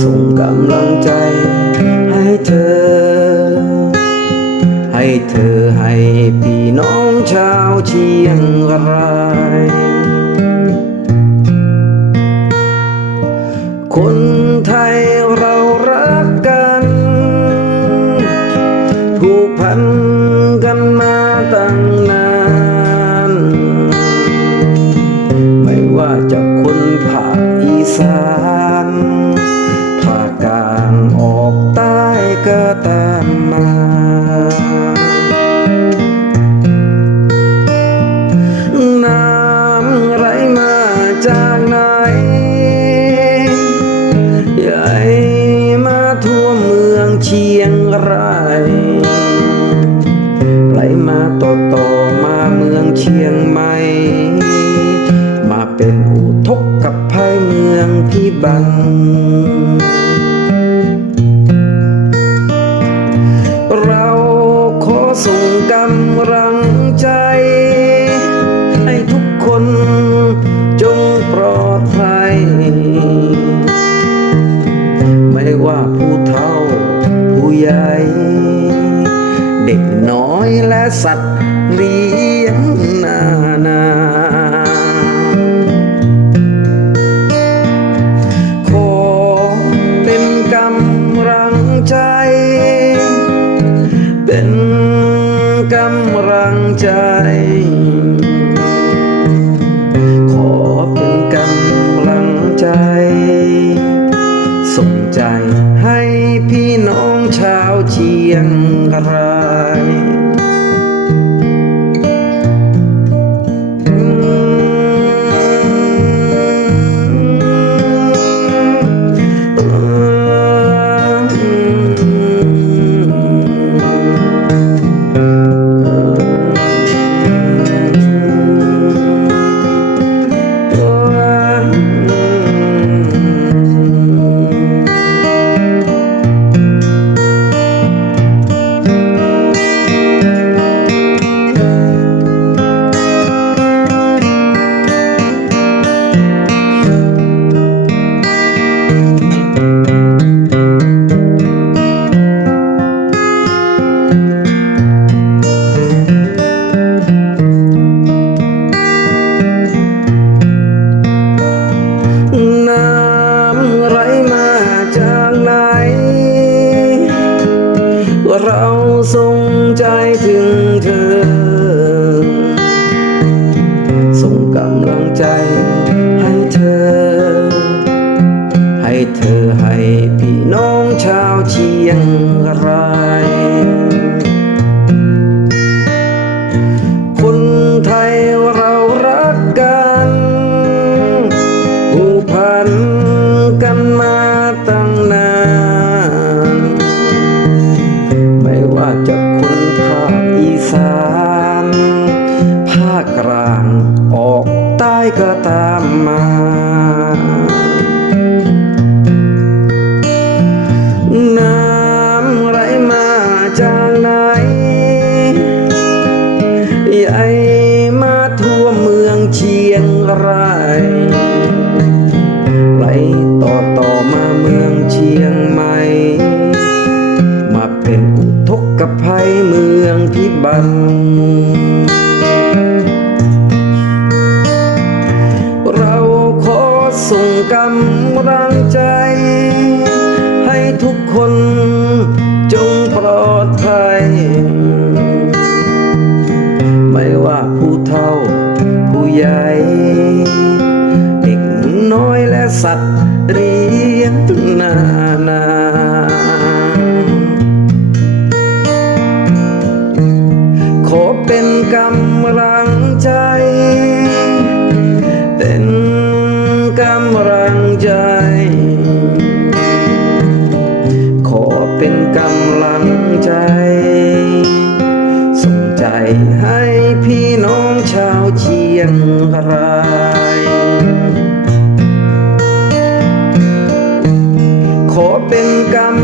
ส่งกำลังใจให้เธอ ให้เธอให้พี่น้องชาวเชียงรายคนไทยเรารักกันผูกพันกันมาตั้งนาน ก็ตามมาน้ำไหลมาจากไหนใหญ่มาทั่วเมืองเชียงรายไหลมาต่อต่อมาเมืองเชียงใหม่มาเป็นอุทกกับภัยเมืองที่บัง ไม่ว่าผู้เฒ่าผู้ใหญ่ เด็กน้อยและสัตว์เลี้ยงนานาขอเป็นกำลังใจา เราสรงใจถึงเธอ ส่งกำลังใจให้เธอ ให้เธอให้พี่น้องชาวเชียง ก็ตามมา น้ำไหลมาจากไหนใหญ่มาทั่วเมืองเชียงรายไหลต่อต่อมาเมืองเชียงใหม่ มาเป็นอุทกภัยเมืองพิบัน กำลังใจ ให้ทุกคนจงปลอดภัย ไม่ว่าผู้เฒ่าผู้ใหญ่เด็กน้อยและสัตว์เลี้ยงนา ให้พี่น้องชาวเชียงรายขอเป็นกำ